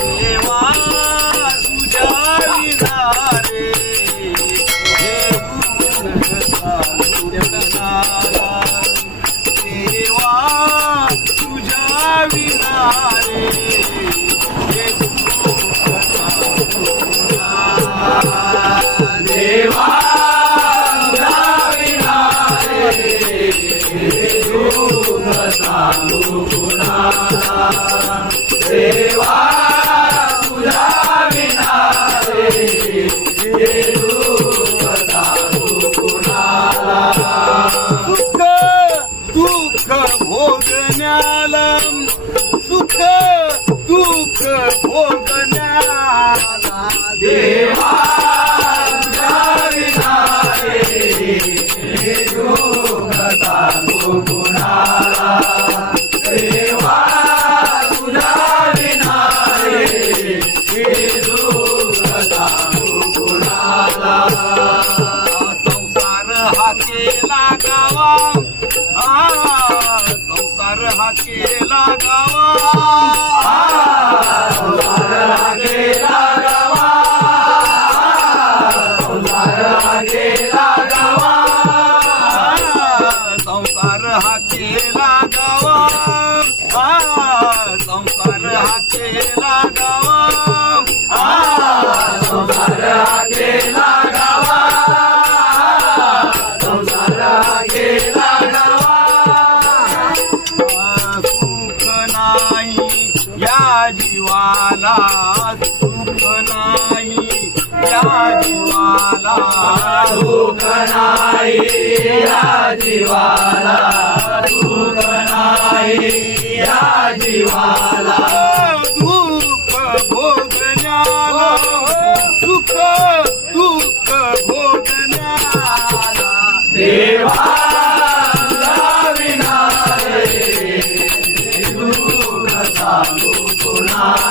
देवा तुझ्या विना रे देवा तुझ्या विना रे देवा देवा तुझा विना रे सुख दुःख भोगण्याला सुख दुःख भोगण्याला देवा तुझा विना रे दुःख सांगू कुणाला देवा तुझा विना रे दुःख सांगू कुणाला संसार हा केला गावा संसार हा केला गावा संसार हा केला गावा संसार हा केला गावा संसार हा केला गावा संसार हा केला गावा संसार हा केला गावा संसार हा केला गावा सुख नाही या जीवाला सुख नाही या जीवाला सुख नाही या जीवाला सुख नाही या जीवाला दुःख भोगण्याला सुख दुःख भोगण्याला देवा तुझा विना रे दुःख सांगू कुणाला